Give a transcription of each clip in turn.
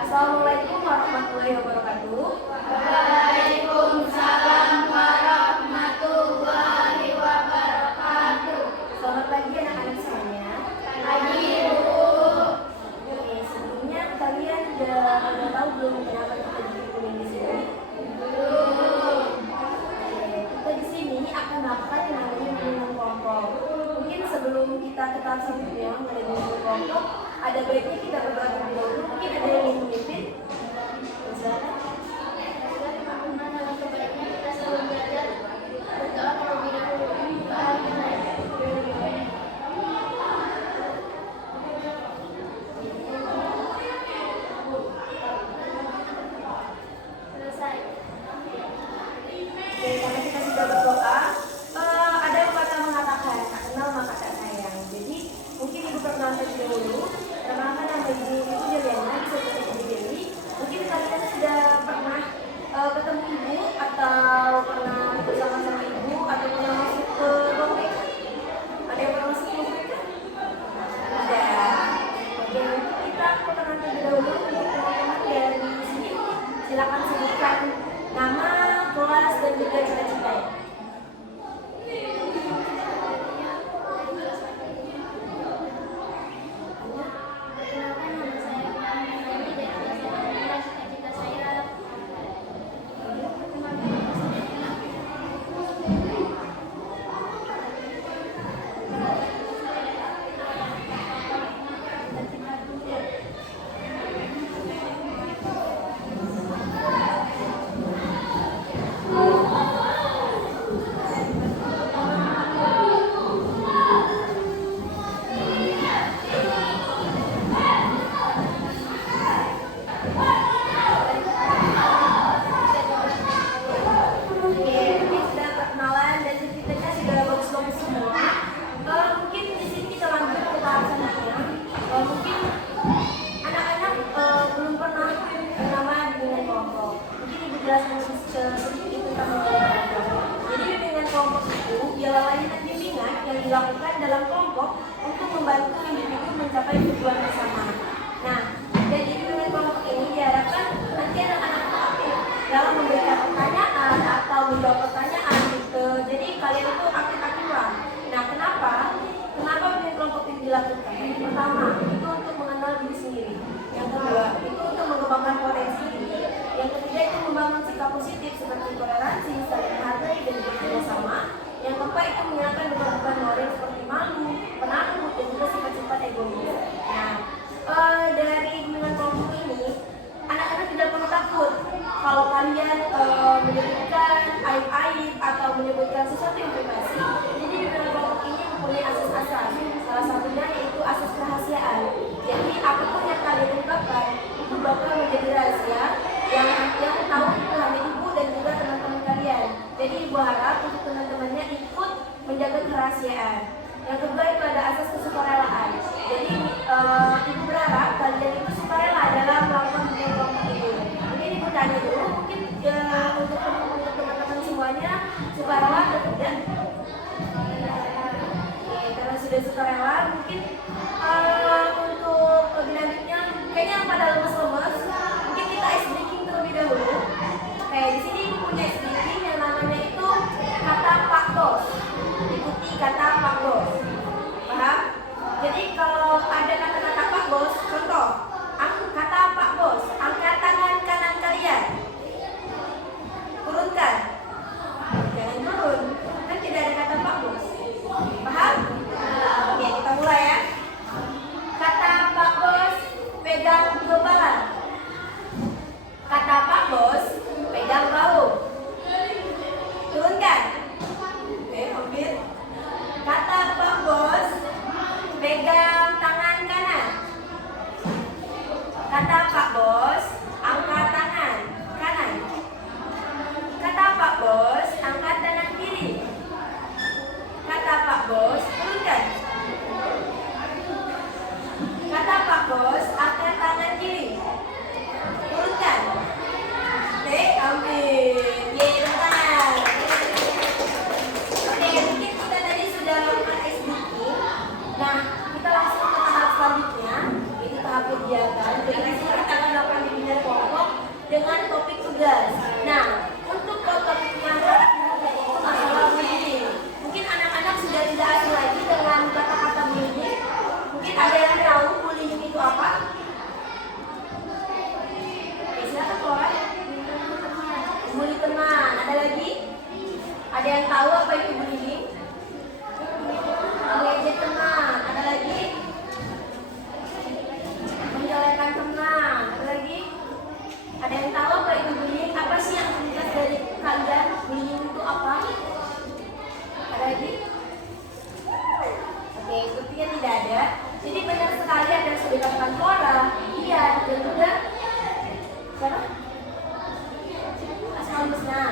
Assalamualaikum warahmatullahi wabarakatuh. Waalaikumsalam warahmatullahi wabarakatuh. Selamat pagi anak-anak semuanya. Pagi, Bu. Oke, sebelumnya kalian udah tahu belum kenapa kita bikin kuning di sini? Belum. Kita di sini akan melakukan yang namanya minum kelompok. Mungkin sebelum kita ke tahap selanjutnya mengenai minum kelompok, ada baiknya kita berdoa terlebih dahulu. Mungkin ada yang ingin memimpin? Silakan. Sebaiknya kita selalu belajar berdoa terlebih dahulu. Selesai. Oke, karena kita sudah berdoa, ada pepatah mengatakan, tak kenal maka tak sayang. Jadi mungkin ibu perkenalkan dulu. Perkenalkan nama ibu itu Juliana, bisa jadi Ibu Dewi. Mungkin kalian sudah pernah ketemu ibu atau pernah bersama-sama ibu atau pernah masuk ke ruang BK? Ada yang pernah masuk ke ruang BK? Ada. Oke, mungkin kita perkenalkan terlebih dahulu untuk teman-teman dari sini. Silakan sebutkan nama, kelas, dan juga cita-cita. Perkenalkan, nama saya Fahmi dari kelas 8. Cita-cita saya Oke, ini sudah perkenalan dan cita-citanya sudah bagus-bagus semua. Mungkin di sini kita lanjut ke tahap selanjutnya. Mungkin anak-anak belum pernah bernama bimbingan kelompok. Mungkin ibu jelaskan sedikit tentang bimbingan kelompok. Jadi bimbingan kelompok itu ialah layanan bimbingan yang dilakukan dalam kelompok untuk membantu individu mencapai tujuan bersama. Nah, dari bimbingan kelompok ini diharapkan nanti anak-anak aktif dalam memberikan pertanyaan atau menjawab pertanyaan gitu. Jadi kalian itu aktif-aktif lah. Nah, kenapa bimbingan kelompok ini dilakukan? Pertama, itu untuk mengenal diri sendiri. Yang kedua, itu untuk mengembangkan potensi diri. Yang ketiga, itu membangun sikap positif seperti toleransi, saling menghargai, dan bekerja sama. Yang keempat, itu menghilangkan beban-beban moral seperti malu, penakut, dan juga sifat-sifat egois. Nah, dari bimbingan kelompok ini, anak-anak tidak perlu takut kalau kalian menyebutkan aib-aib atau menyebutkan sesuatu yang privasi. Jadi bimbingan kelompok ini mempunyai asas-asas. Salah satunya yaitu asas kerahasiaan. Jadi apapun yang kalian ungkapkan itu bakal menjadi rahasia yang tahu itu hanya ibu dan juga teman-teman kalian. Jadi ibu harap untuk teman-temannya ikut menjaga kerahasiaan. Yang kedua itu ada asas kesukarelaan. Jadi ibu berharap kalian itu sukarela dalam melakukan bimbingan kelompok ini. Mungkin ibu tanya dulu, mungkin untuk teman-teman semuanya sukarela atau tidak? Oke, karena sudah sukarela, mungkin untuk lebih lanjutnya, kayaknya yang pada lemes-lemes, mungkin kita ice breaking terlebih dahulu. Kayak di sini ibu punya ice breaking yang namanya itu kata Pak Bos. Ikuti kata Pak Bos. Paham? Jadi kalau ada kata-kata Pak Bos, contoh, kata Pak Bos, angkat tangan kanan kalian. Turunkan. Jangan turun, kan tidak ada kata Pak Bos. Paham? Oke, kita mulai ya. Kata Pak Bos, pegang kepala. Kata Pak Bos, pegang bahu. Turunkan. Oke, hampir. Kata Pak tahu apa itu bullying? Mengejek teman. Ada lagi? Menjelekan teman. Ada lagi? Ada yang tahu apa itu bullying? Apa sih yang terlintas dari kalian? Bullying itu apa? Ada lagi? Oke, sepertinya tidak ada. Jadi benar sekali ada yang sudah dikatakan Flora, iya, dan juga siapa? Asmaul Husna.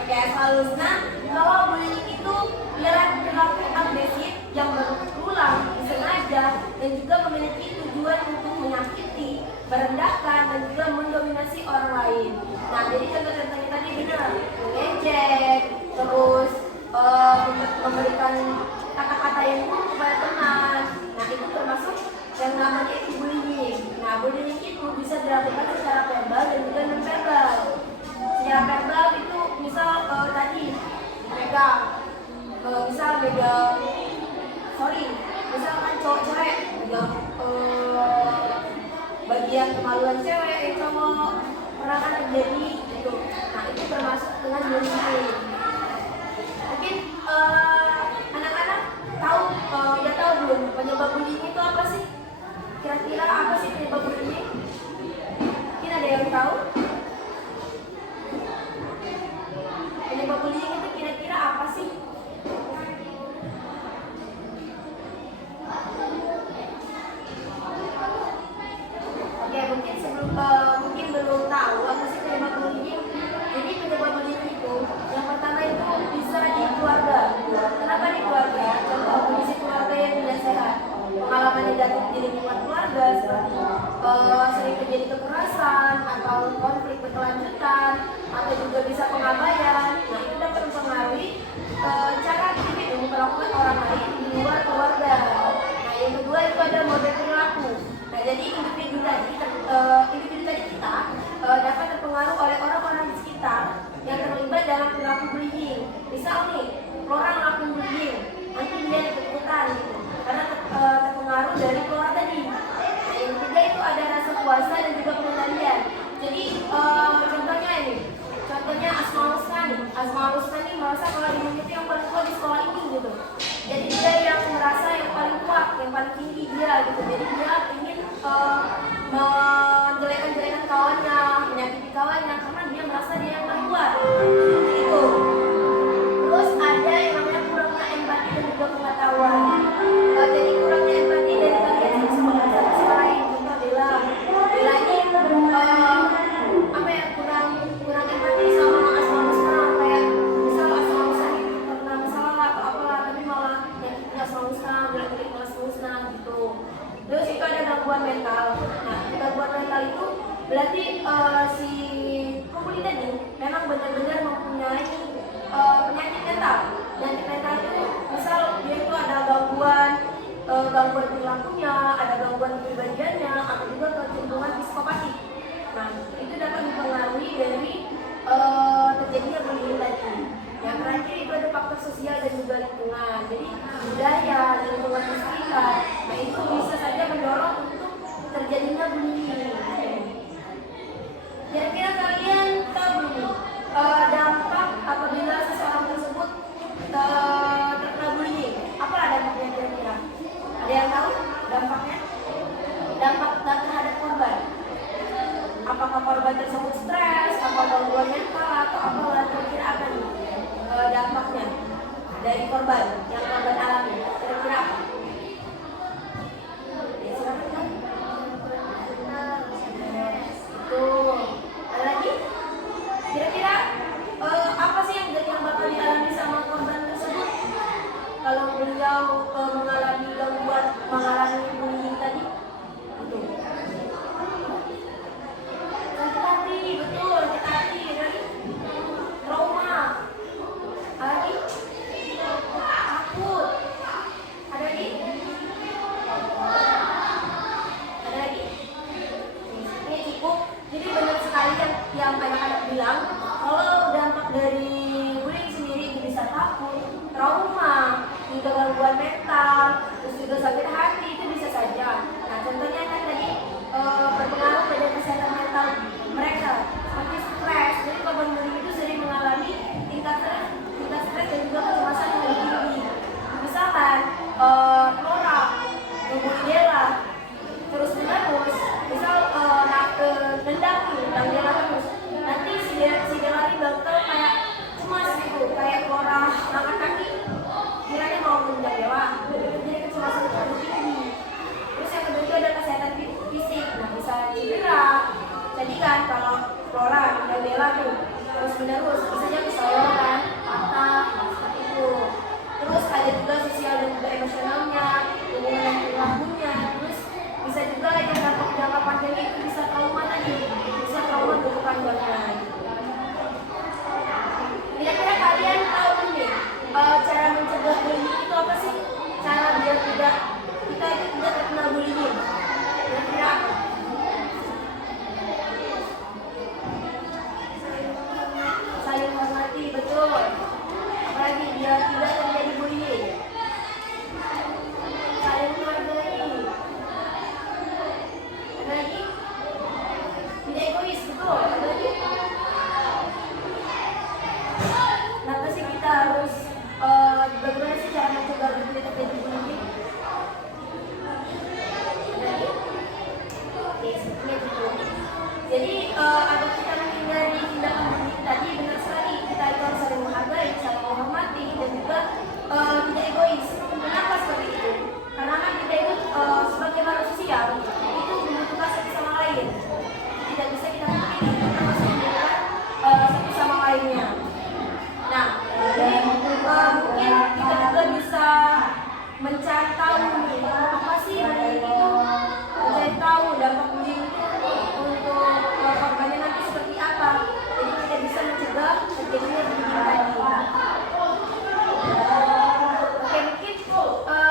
Oke, Asmaul Husna. Kalau bullying itu ialah perilaku agresif yang berulang, disengaja, dan juga memiliki tujuan untuk menyakiti, merendahkan, dan juga mendominasi orang lain. Nah, jadi contoh-contohnya tadi benar, mengejek, terus memberikan kata-kata yang buruk kepada teman. Nah, itu termasuk yang namanya itu bullying. Nah, bullying itu bisa dilakukan secara verbal dan juga non verbal. Secara verbal itu misal tadi megang, misalkan cowok cewek megang bagian kemaluan cewek yang cowok pernah kan terjadi gitu. Nah, itu termasuk dengan bullying. Mungkin anak-anak tahu, udah tahu belum penyebab bullying itu apa sih? Kira-kira apa sih penyebab bullying? Mungkin ada yang tahu? Penyebab bullying itu kira-kira apa sih? Oke, mungkin belum tahu apa sih penyebab bullying. Jadi penyebab bullying itu yang pertama itu bisa di keluarga. Kenapa di keluarga? Contoh kondisi keluarga yang tidak sehat, pengalaman negatif di lingkungan keluarga seperti sering terjadi kekerasan atau konflik berkelanjutan atau juga bisa pengabaian. Nah, itu dapat mempengaruhi cara individu memperlakukan orang lain di luar keluarga. Nah, yang kedua itu ada model perilaku. Nah, jadi individu tadi kita dapat terpengaruh oleh orang-orang di sekitar yang terlibat dalam perilaku bullying. Misal nih, orang melakukan bullying, nanti dia ikut-ikutan gitu, karena terpengaruh dari keluar tadi. Nah, yang ketiga itu ada rasa kuasa dan juga pengendalian. Jadi contohnya Asmaul Husna nih. Asmaul Husna nih merasa kalau dirinya itu yang paling kuat di sekolah ini gitu. Jadi dia yang merasa yang paling kuat, yang paling tinggi dia gitu. Jadi dia ingin menjelekkan kawannya, menyakiti kawannya karena dia merasa dia yang paling kuat. Gitu. Terus ada yang namanya kurangnya empati dan juga pengetahuan. Jadi kurangnya empati dari kalian yang sama lain. Contoh Bella ini apa ya, kurang empati sama Asmaul Husna, kayak misal Asmaul Husna ini pernah masalah atau apalah, tapi malah nyakitin Asmaul Husna, bilang-bilang Asmaul Husna gitu. Terus itu ada gangguan mental. Nah, gangguan mental itu berarti si pemuda tadi memang benar-benar mempunyai penyakit mental. Penyakit mental itu misal dia itu ada gangguan perilakunya, ada gangguan kepribadiannya, atau juga kecenderungan psikopatik. Nah, itu dapat mempengaruhi dari terjadinya bullying tadi. Yang terakhir itu ada faktor sosial dan juga lingkungan. Jadi budaya, lingkungan sekitar, nah itu bisa saja mendorong untuk terjadinya bullying. Kira-kira kalian tahu belum dampak apabila seseorang tersebut terkena bullying? Apa dampaknya kira-kira? Ada yang tahu dampaknya? Dampak terhadap korban. Apakah korban tersebut stres, apa gangguan mental, atau apa kira-kira apa nih dampaknya dari korban yang korban alami? Kira-kira apa? Ya, silakan kan? Itu ada lagi? Kira-kira apa sih yang bakal dialami sama korban tersebut kalau beliau mengalami gangguan, mengalami bullying tadi? Itu sakit hati, betul, sakit hati, dari trauma. Ada lagi? Takut. Ada lagi? Ada lagi? Ini cukup. Jadi benar sekali yang anak-anak bilang, kalau dampak dari bullying sendiri itu bisa takut, trauma, juga gangguan mental, terus juga sakit hati, itu bisa saja. Nah, contohnya kan tadi berpengaruh pada kesehatan mental mereka, seperti stres. Jadi korban bullying itu sering mengalami tingkat stres dan juga nendang dia terus. Nanti si Delari bakal kayak cemas gitu, kayak orang angkat kaki, kiranya mau nendang dewa, jadi kecemasan terlalu tinggi. Terus yang kedua itu ada kesehatan fisik, nah bisa cedera. Jadi kan kalau Flora dan Bella tuh terus menerus, bisa aja keseluruhan, patah, seperti itu. Terus ada juga sosial dan juga emosionalnya, hubungan dan perilakunya. Terus bisa juga yang jangka panjang itu bisa trauma tadi, bisa trauma berkepanjangan. Kira-kira kalian tahu nih cara mencegah bullying itu apa sih? Cara biar kita itu tidak terkena bullying. Kira-kira apa? Saling menghormati, betul. Apalagi biar tidak terjadi bullying. Saling menghargai. Apalagi tidak egois, betul. Apalagi kenapa sih kita harus bagaimana sih cara mencegah tidak terjadi bullying? Oke, sepertinya gitu. Jadi agar kita menghindari tindakan bullying tadi, benar sekali kita itu harus saling menghargai, saling menghormati, dan juga tidak egois. Kenapa seperti itu? Karena kan kita itu sebagai manusia sosial itu membutuhkan satu sama lain. Tidak bisa kita pungkiri, kita masih membutuhkan satu sama lainnya. Nah, jadi mungkin kita juga bisa mencari tahu nih, apa sih bullying itu, mencari tahu dampak bullying itu untuk korbannya nanti seperti apa. Jadi kita bisa mencegah terjadinya bullying tadi. Oke, mungkin kita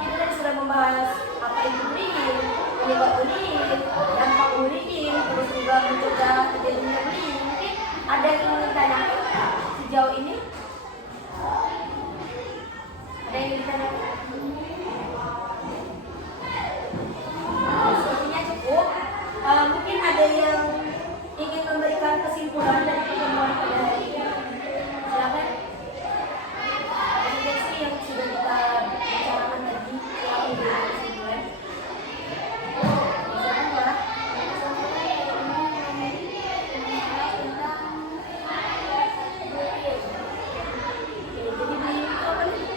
tadi sudah membahas apa itu bullying, penyebab bullying, dampak bullying, terus juga mencegah terjadinya bullying. Mungkin ada yang ingin ditanyakan sejauh ini? Ada yang ingin ditanyakan? Sepertinya cukup. Mungkin ada yang ingin memberikan kesimpulan dari pertemuan pada hari ini. Silakan. Ini sih yang sudah kita bicarakan tadi. Silakan memberikan kesimpulan. Silakan, Mbak. Jadi bullying itu apa nih?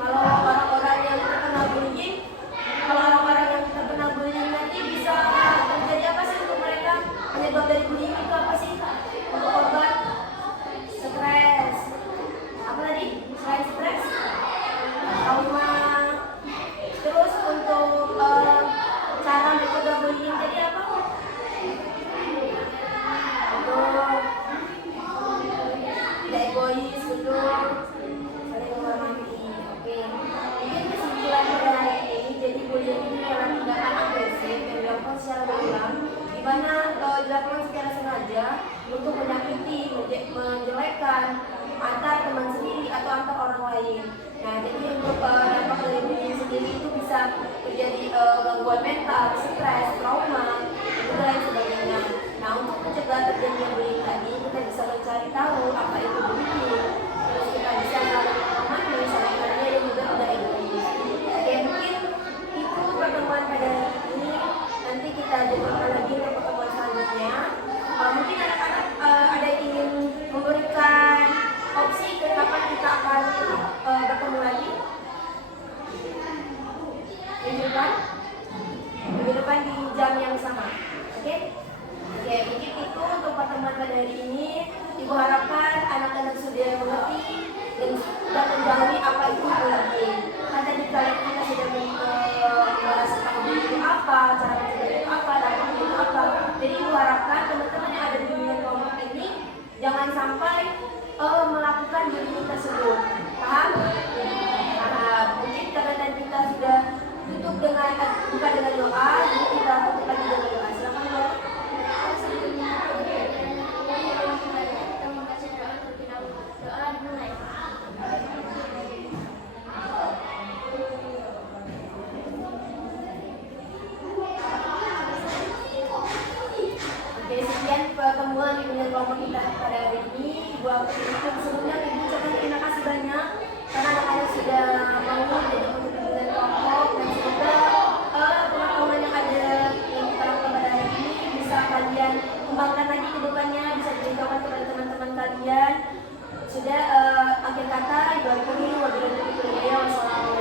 Kalau orang-orang yang terkena bullying, kalau orang-orang yang terkena bullying nanti bisa terjadi apa sih untuk mereka? Penyebab dari bullying itu apa sih? Untuk korban? Stres. Apa tadi? Selain stres? Trauma. Terus untuk cara mencegah bullying jadi apa? Betul. Tidak egois, betul. Saling menghormati. Oke. Mungkin kesimpulan pada hari ini, jadi bullying ini adalah tindakan agresif yang dilakukan secara berulang, di mana dilakukan secara sengaja untuk menyakiti, menjelekkan antar teman sendiri atau antar orang lain. Nah, jadi untuk dampak dari bullying sendiri itu bisa terjadi gangguan mental, stres, trauma, dan lain sebagainya. Nah, untuk mencegah terjadinya bullying tadi, kita bisa mencari tahu apa itu bullying. Terus kita bisa saling menghormati, saling menghargai, dan juga tidak egois. Oke, mungkin itu pertemuan pada hari ini. Nanti kita jadwalkan lagi untuk pertemuan selanjutnya. Mungkin anak-anak ada yang ingin memberikan opsi ke kapan kita akan bertemu lagi. Minggu depan di jam yang sama. Oke? Oke, mungkin itu untuk pertemuan pada hari ini. Ibu harapkan anak-anak sudah mengerti dan mengetahui apa itu bullying. Kan tadi kalian kita sudah membahas tentang bullying itu apa, cara mencegah itu apa, dampaknya itu apa. Jadi ibu harapkan teman-teman yang ada di bimbingan kelompok ini jangan sampai melakukan bullying tersebut. Paham? Mungkin karena tadi kita sudah tutup dengan buka dengan doa, jadi kita tutup lagi dengan doa. Silakan, Mbak. Sebelumnya kita membaca doa terlebih dahulu. Doa dimulai. Oke, sekian pertemuan di kelompok kita pada hari ini. Ibu aku sebelumnya ibu ucapkan Sudah akhir kata, wabillahi taufiq wal hidayah. Wassalamualaikum